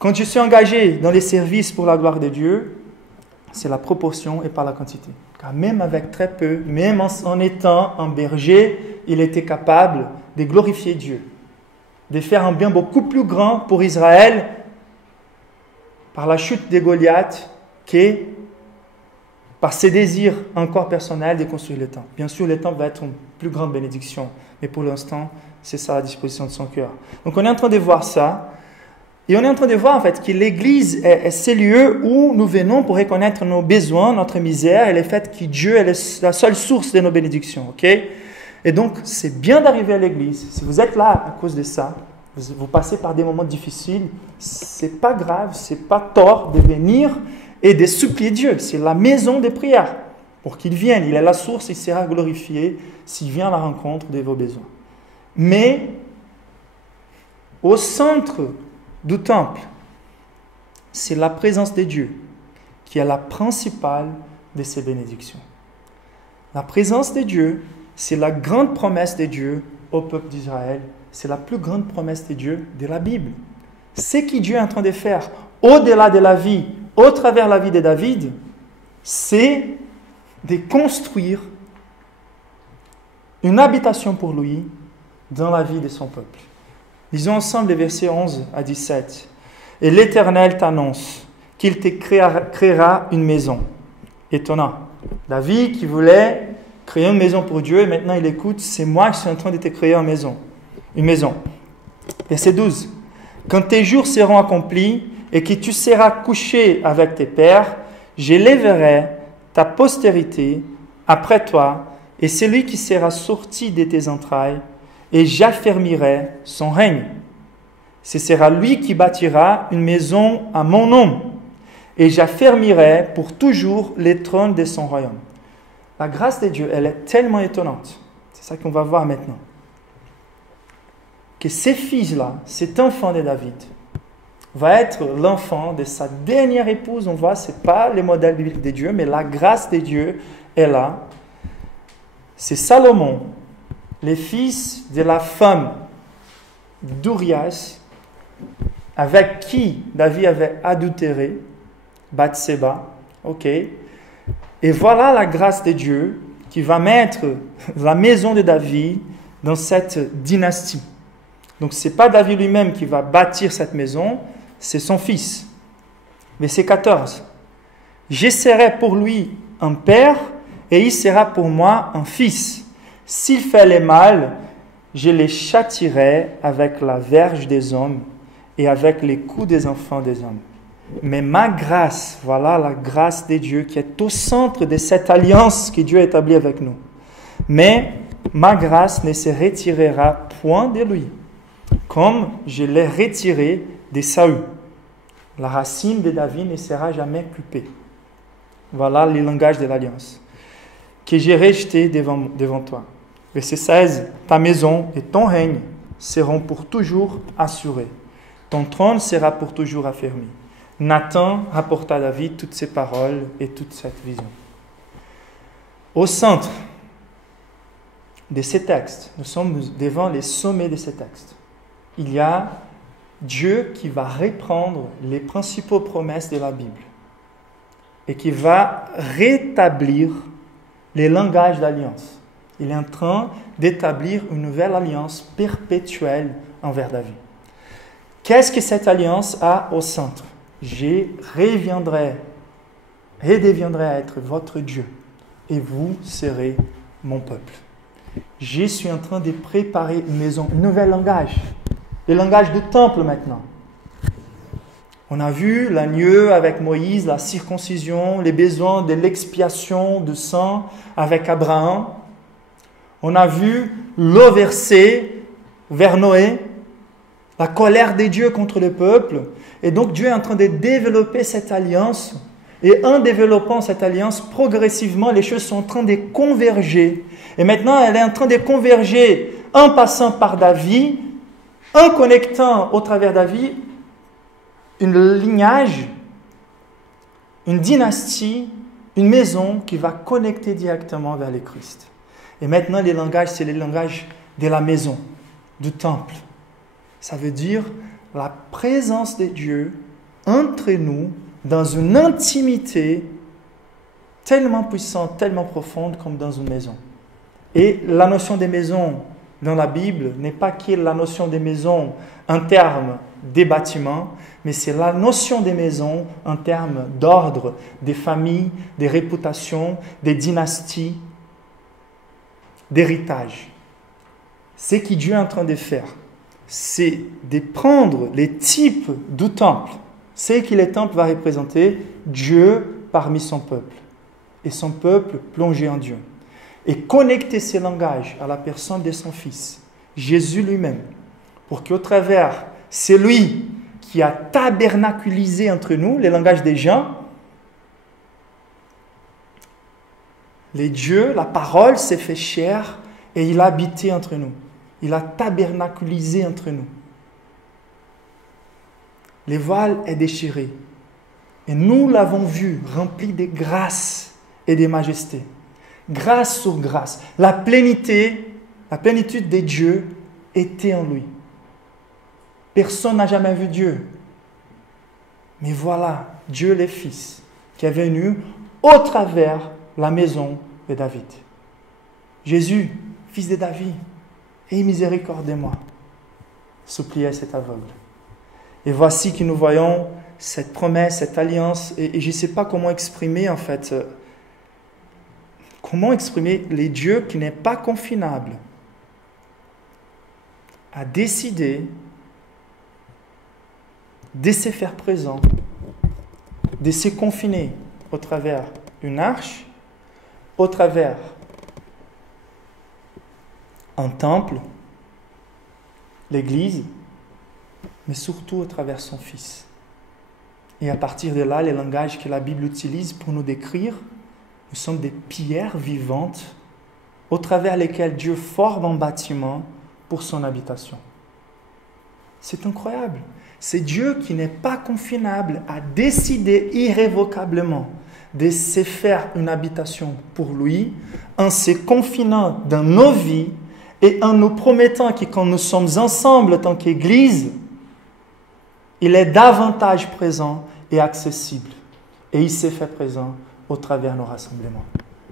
Quand je suis engagé dans les services pour la gloire de Dieu, c'est la proportion et pas la quantité. Car même avec très peu, même en étant un berger, il était capable de glorifier Dieu. De faire un bien beaucoup plus grand pour Israël par la chute de Goliath que par ses désirs encore personnels, de construire le temple. Bien sûr, le temple va être une plus grande bénédiction, mais pour l'instant, c'est ça à la disposition de son cœur. Donc on est en train de voir ça, et on est en train de voir en fait que l'Église est ce lieu où nous venons pour reconnaître nos besoins, notre misère, et le fait que Dieu est la seule source de nos bénédictions. Ok? Et donc, c'est bien d'arriver à l'Église. Si vous êtes là à cause de ça, vous passez par des moments difficiles, c'est pas grave, c'est pas tort de venir et de supplier Dieu. C'est la maison des prières pour qu'il vienne. Il est la source, il sera glorifié s'il vient à la rencontre de vos besoins. Mais au centre du temple, c'est la présence de Dieu qui est la principale de ces bénédictions. La présence de Dieu, c'est la grande promesse de Dieu au peuple d'Israël. C'est la plus grande promesse de Dieu de la Bible. Ce que Dieu est en train de faire au-delà de la vie, au travers de la vie de David, c'est de construire une habitation pour lui dans la vie de son peuple. Lisons ensemble les versets 11 à 17. « Et l'Éternel t'annonce qu'il te créera une maison. » Étonnant. David qui voulait créer une maison pour Dieu, et maintenant il écoute, c'est moi qui suis en train de te créer une maison. Verset 12. « Quand tes jours seront accomplis et que tu seras couché avec tes pères, j'élèverai ta postérité après toi et celui qui sera sorti de tes entrailles, et j'affermirai son règne. Ce sera lui qui bâtira une maison à mon nom, et j'affermirai pour toujours les trônes de son royaume. » La grâce de Dieu, elle est tellement étonnante. C'est ça qu'on va voir maintenant. Que ces fils-là, cet enfant de David, va être l'enfant de sa dernière épouse. On voit, ce n'est pas le modèle biblique de Dieu, mais la grâce de Dieu est là. C'est Salomon, le fils de la femme d'Urias, avec qui David avait adultéré, Bathséba. Ok. Et voilà la grâce de Dieu qui va mettre la maison de David dans cette dynastie. Donc ce n'est pas David lui-même qui va bâtir cette maison, c'est son fils. Verset 14. « Je serai pour lui un père et il sera pour moi un fils. S'il fait le mal, je les châtierai avec la verge des hommes et avec les coups des enfants des hommes. Mais ma grâce, voilà la grâce de Dieu qui est au centre de cette alliance que Dieu a établie avec nous. Mais ma grâce ne se retirera point de lui, comme je l'ai retiré de Saül. La racine de David ne sera jamais coupée. » Voilà le langage de l'alliance. « Que j'ai rejeté devant toi. » Verset 16. « Ta maison et ton règne seront pour toujours assurés. Ton trône sera pour toujours affermi. » Nathan rapporta à David toutes ces paroles et toute cette vision. Au centre de ces textes, nous sommes devant les sommets de ces textes. Il y a Dieu qui va reprendre les principales promesses de la Bible et qui va rétablir les langages d'alliance. Il est en train d'établir une nouvelle alliance perpétuelle envers David. Qu'est-ce que cette alliance a au centre? Je redeviendrai à être votre Dieu et vous serez mon peuple. Je suis en train de préparer une maison, un nouvel langage, le langage du temple maintenant. On a vu l'agneau avec Moïse, la circoncision, les besoins de l'expiation de sang avec Abraham. On a vu l'eau versée vers Noé, la colère des dieux contre le peuple. Et donc Dieu est en train de développer cette alliance. Et en développant cette alliance, progressivement, les choses sont en train de converger. Et maintenant, elle est en train de converger en passant par David, en connectant au travers David une lignage, une dynastie, une maison qui va connecter directement vers le Christ. Et maintenant, les langages, c'est les langages de la maison, du temple. Ça veut dire la présence de Dieu entre nous dans une intimité tellement puissante, tellement profonde comme dans une maison. Et la notion des maisons dans la Bible n'est pas que la notion des maisons en termes des bâtiments, mais c'est la notion des maisons en termes d'ordre, des familles, des réputations, des dynasties, d'héritage. Ce que Dieu est en train de faire, c'est de prendre les types du temple, ce que le temple va représenter, Dieu parmi son peuple, et son peuple plongé en Dieu, et connecter ces langages à la personne de son Fils, Jésus lui-même, pour qu'au travers, c'est lui qui a tabernaculisé entre nous, les langages des gens, les dieux, la parole s'est fait chair et il a habité entre nous. Il a tabernaculisé entre nous. Le voile est déchiré. Et nous l'avons vu rempli de grâce et de majesté. Grâce sur grâce. La plénitude de Dieu était en lui. Personne n'a jamais vu Dieu. Mais voilà, Dieu le Fils, qui est venu au travers la maison de David. Jésus, fils de David, aie miséricorde de moi, suppliait cet aveugle. Et voici que nous voyons cette promesse, cette alliance, et je ne sais pas comment exprimer en fait, comment exprimer les dieux qui n'est pas confinable, a décidé de se faire présent, de se confiner au travers d'une arche, au travers un temple, l'Église, mais surtout au travers son Fils. Et à partir de là, les langages que la Bible utilise pour nous décrire, nous sommes des pierres vivantes au travers lesquelles Dieu forme un bâtiment pour son habitation. C'est incroyable. C'est Dieu qui n'est pas confinable, a décidé irrévocablement de se faire une habitation pour lui, en se confinant dans nos vies et en nous promettant que quand nous sommes ensemble en tant qu'Église, il est davantage présent et accessible. Et il s'est fait présent au travers de nos rassemblements.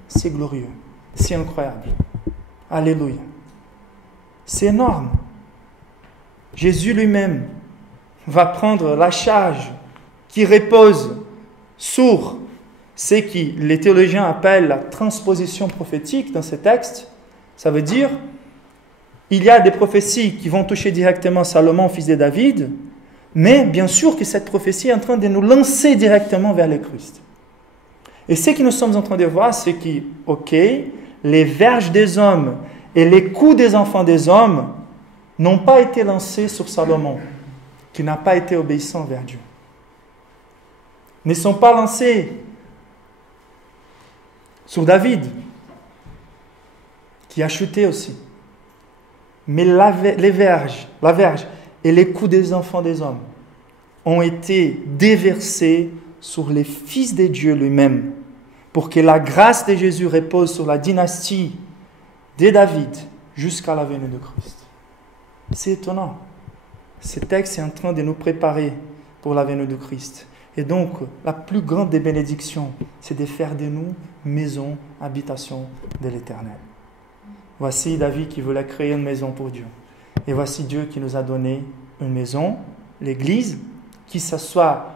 C'est glorieux, c'est incroyable. Alléluia. C'est énorme. Jésus lui-même va prendre la charge qui repose sur ce que les théologiens appellent la transposition prophétique dans ces textes. Ça veut dire, il y a des prophéties qui vont toucher directement Salomon, fils de David, mais bien sûr que cette prophétie est en train de nous lancer directement vers le Christ. Et ce que nous sommes en train de voir, c'est que, ok, les verges des hommes et les coups des enfants des hommes n'ont pas été lancés sur Salomon, qui n'a pas été obéissant vers Dieu. Ne sont pas lancés sur David, qui a chuté aussi. Mais la verge et les coups des enfants des hommes ont été déversés sur les fils de Dieu lui-même, pour que la grâce de Jésus repose sur la dynastie de David jusqu'à la venue de Christ. C'est étonnant. Ce texte est en train de nous préparer pour la venue de Christ. Et donc, la plus grande des bénédictions, c'est de faire de nous maison, habitation de l'Éternel. Voici David qui voulait créer une maison pour Dieu. Et voici Dieu qui nous a donné une maison, l'Église, qui soit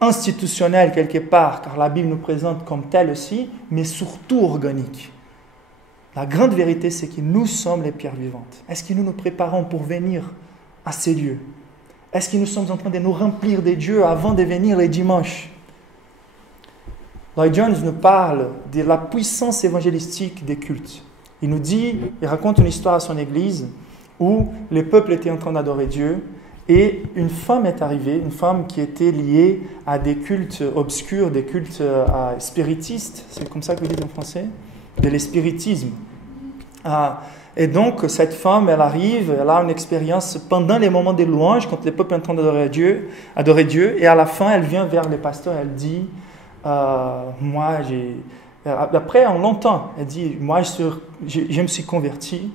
institutionnelle quelque part, car la Bible nous présente comme telle aussi, mais surtout organique. La grande vérité, c'est que nous sommes les pierres vivantes. Est-ce que nous nous préparons pour venir à ces lieux? Est-ce que nous sommes en train de nous remplir des dieux avant de venir les dimanches? Lloyd Jones nous parle de la puissance évangélistique des cultes. Il raconte une histoire à son église où le peuple était en train d'adorer Dieu et une femme est arrivée, une femme qui était liée à des cultes obscurs, des cultes spiritistes, c'est comme ça que vous dites en français, de l'espiritisme. Et donc, cette femme, elle arrive, elle a une expérience pendant les moments des louanges, quand le peuple est en train d'adorer Dieu, et à la fin, elle vient vers le pasteur, elle dit, après, en longtemps, elle dit, moi, je me suis convertie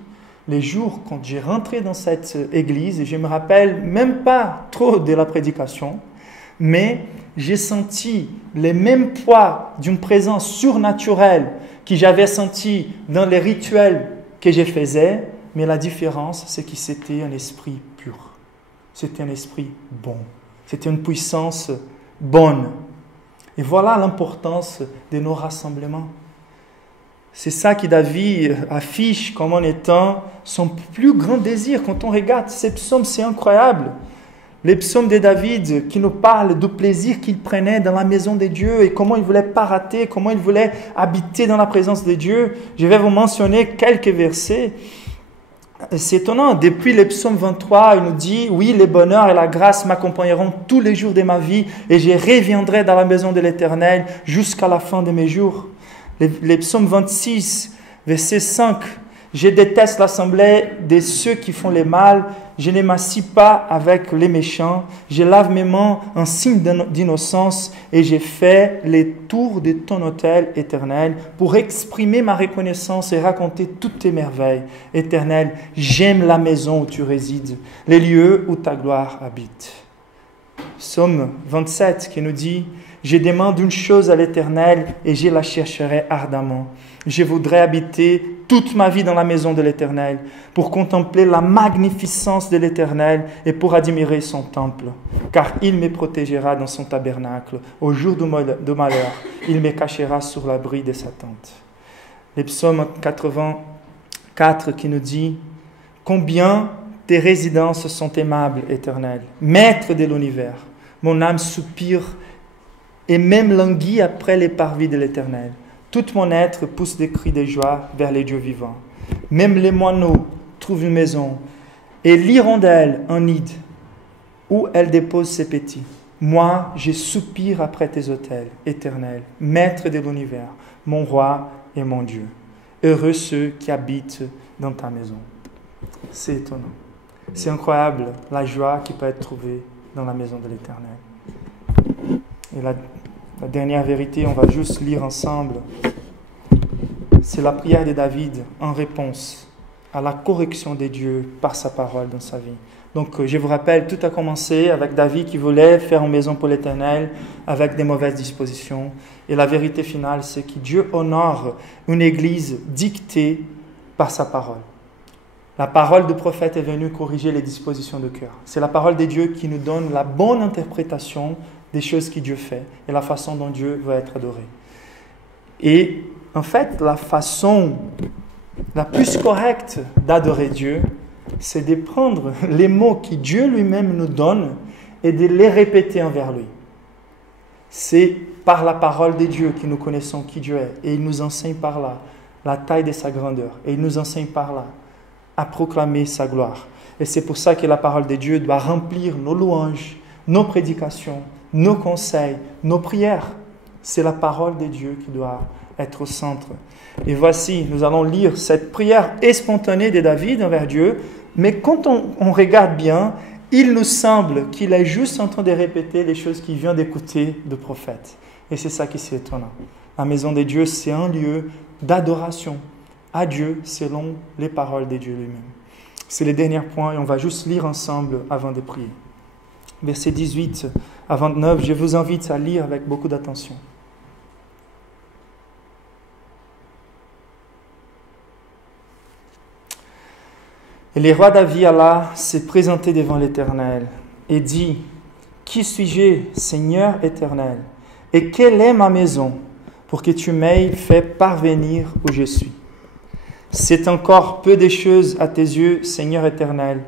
les jours quand j'ai rentré dans cette église, et je ne me rappelle même pas trop de la prédication, mais j'ai senti le même poids d'une présence surnaturelle que j'avais senti dans les rituels que je faisais mais la différence, c'est que c'était un esprit pur. C'était un esprit bon. C'était une puissance bonne. Et voilà l'importance de nos rassemblements. C'est ça que David affiche comme en étant son plus grand désir. Quand on regarde ces psaumes, c'est incroyable. Les psaumes de David qui nous parlent du plaisir qu'il prenait dans la maison de Dieu et comment il ne voulait pas rater, comment il voulait habiter dans la présence de Dieu. Je vais vous mentionner quelques versets. C'est étonnant, depuis le psaume 23, il nous dit « Oui, le bonheur et la grâce m'accompagneront tous les jours de ma vie et je reviendrai dans la maison de l'Éternel jusqu'à la fin de mes jours. » Le psaume 26, verset 5, « Je déteste l'assemblée de ceux qui font le mal, je ne m'assis pas avec les méchants, je lave mes mains en signe d'innocence et j'ai fait les tours de ton autel éternel pour exprimer ma reconnaissance et raconter toutes tes merveilles. Éternel, j'aime la maison où tu résides, les lieux où ta gloire habite. » Psaume 27 qui nous dit « Je demande une chose à l'Éternel et je la chercherai ardemment. Je voudrais habiter toute ma vie dans la maison de l'Éternel pour contempler la magnificence de l'Éternel et pour admirer son temple. Car il me protégera dans son tabernacle. Au jour de malheur, il me cachera sur l'abri de sa tente. » Le psaume 84 qui nous dit « Combien tes résidences sont aimables, Éternel, Maître de l'univers. Mon âme soupire et même languit après les parvis de l'Éternel. Tout mon être pousse des cris de joie vers les dieux vivants. Même les moineaux trouvent une maison et l'hirondelle un nid où elle dépose ses petits. Moi, je soupire après tes autels, Éternel, Maître de l'univers, mon roi et mon Dieu. Heureux ceux qui habitent dans ta maison. » C'est étonnant. C'est incroyable la joie qui peut être trouvée dans la maison de l'Éternel. Et la dernière vérité, on va juste lire ensemble. C'est la prière de David en réponse à la correction de Dieu par sa parole dans sa vie. Donc, je vous rappelle, tout a commencé avec David qui voulait faire une maison pour l'Éternel avec des mauvaises dispositions. Et la vérité finale, c'est que Dieu honore une église dictée par sa parole. La parole du prophète est venue corriger les dispositions de cœur. C'est la parole de Dieu qui nous donne la bonne interprétation des choses que Dieu fait et la façon dont Dieu va être adoré. Et en fait, la façon la plus correcte d'adorer Dieu, c'est de prendre les mots que Dieu lui-même nous donne et de les répéter envers lui. C'est par la parole de Dieu que nous connaissons qui Dieu est. Et il nous enseigne par là la taille de sa grandeur. Et il nous enseigne par là à proclamer sa gloire. Et c'est pour ça que la parole de Dieu doit remplir nos louanges, nos prédications, nos conseils, nos prières. C'est la parole de Dieu qui doit être au centre. Et voici, nous allons lire cette prière spontanée de David envers Dieu, mais quand on regarde bien, il nous semble qu'il est juste en train de répéter les choses qu'il vient d'écouter du prophète. Et c'est ça qui est étonnant. La maison de Dieu, c'est un lieu d'adoration à Dieu selon les paroles de Dieu lui-même. C'est le dernier point et on va juste lire ensemble avant de prier. Versets 18 à 29, je vous invite à lire avec beaucoup d'attention. Et le roi David alla se présenter devant l'Éternel et dit, « Qui suis-je, Seigneur éternel, et quelle est ma maison pour que tu m'aies fait parvenir où je suis? C'est encore peu de choses à tes yeux, Seigneur éternel.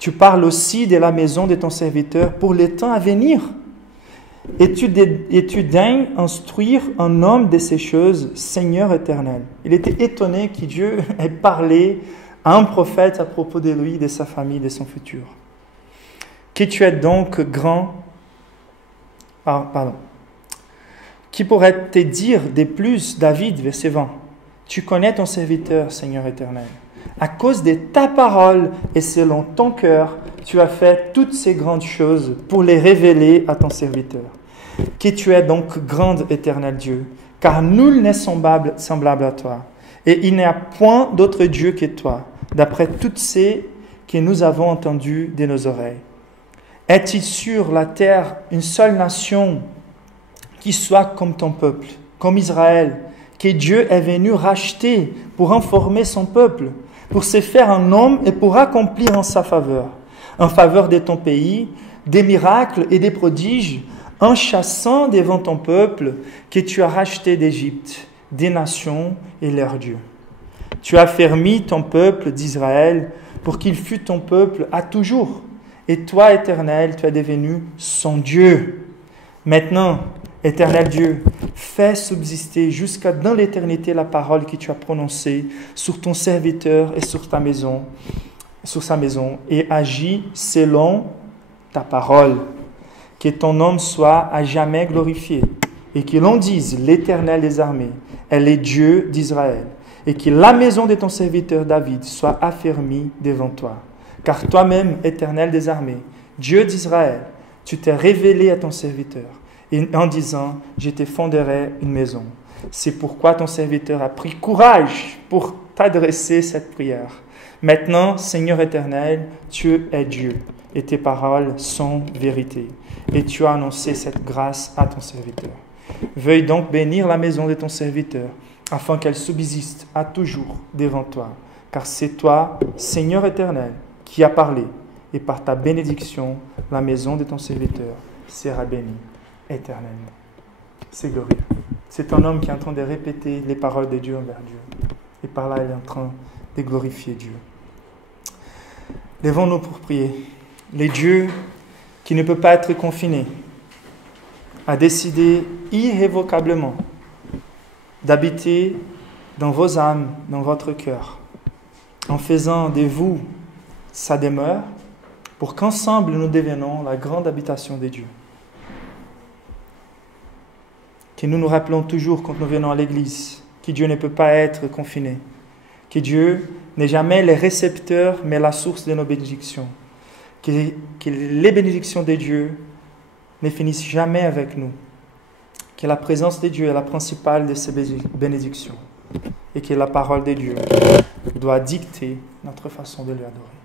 Tu parles aussi de la maison de ton serviteur pour les temps à venir. Et tu daignes instruire un homme de ces choses, Seigneur éternel. » Il était étonné que Dieu ait parlé à un prophète à propos de lui, de sa famille, de son futur. « Que tu es donc grand... » Qui pourrait te dire de plus, David, verset 20, « Tu connais ton serviteur, Seigneur éternel. À cause de ta parole et selon ton cœur, tu as fait toutes ces grandes choses pour les révéler à ton serviteur. Que tu es donc grande, éternel Dieu, car nul n'est semblable à toi. Et il n'y a point d'autre Dieu que toi, d'après toutes ces que nous avons entendues de nos oreilles. Est-il sur la terre une seule nation qui soit comme ton peuple, comme Israël, que Dieu est venu racheter pour informer son peuple? pour se faire un homme et pour accomplir en sa faveur, en faveur de ton pays, des miracles et des prodiges, en chassant devant ton peuple que tu as racheté d'Égypte, des nations et leur Dieu. Tu as affermi ton peuple d'Israël pour qu'il fût ton peuple à toujours. Et toi, Éternel, tu es devenu son Dieu. Maintenant, Éternel Dieu, fais subsister jusqu'à dans l'éternité la parole que tu as prononcée sur ton serviteur et sur ta maison, sur sa maison, et agis selon ta parole. Que ton nom soit à jamais glorifié, et que l'on dise l'Éternel des armées, elle est Dieu d'Israël, et que la maison de ton serviteur David soit affermie devant toi. Car toi-même, Éternel des armées, Dieu d'Israël, tu t'es révélé à ton serviteur, en disant, je te fonderai une maison. C'est pourquoi ton serviteur a pris courage pour t'adresser cette prière. Maintenant, Seigneur éternel, tu es Dieu, et tes paroles sont vérité. Et tu as annoncé cette grâce à ton serviteur. Veuille donc bénir la maison de ton serviteur, afin qu'elle subsiste à toujours devant toi. Car c'est toi, Seigneur éternel, qui as parlé, et par ta bénédiction, la maison de ton serviteur sera bénie éternellement. C'est glorieux. C'est un homme qui est en train de répéter les paroles de Dieu envers Dieu. Et par là, il est en train de glorifier Dieu. Lèvons-nous pour prier. Le Dieu qui ne peut pas être confiné a décidé irrévocablement d'habiter dans vos âmes, dans votre cœur, en faisant de vous sa demeure, pour qu'ensemble nous devenions la grande habitation de Dieu. Que nous nous rappelons toujours quand nous venons à l'église que Dieu ne peut pas être confiné, que Dieu n'est jamais le récepteur mais la source de nos bénédictions, que les bénédictions de Dieu ne finissent jamais avec nous, que la présence de Dieu est la principale de ces bénédictions et que la parole de Dieu doit dicter notre façon de lui adorer.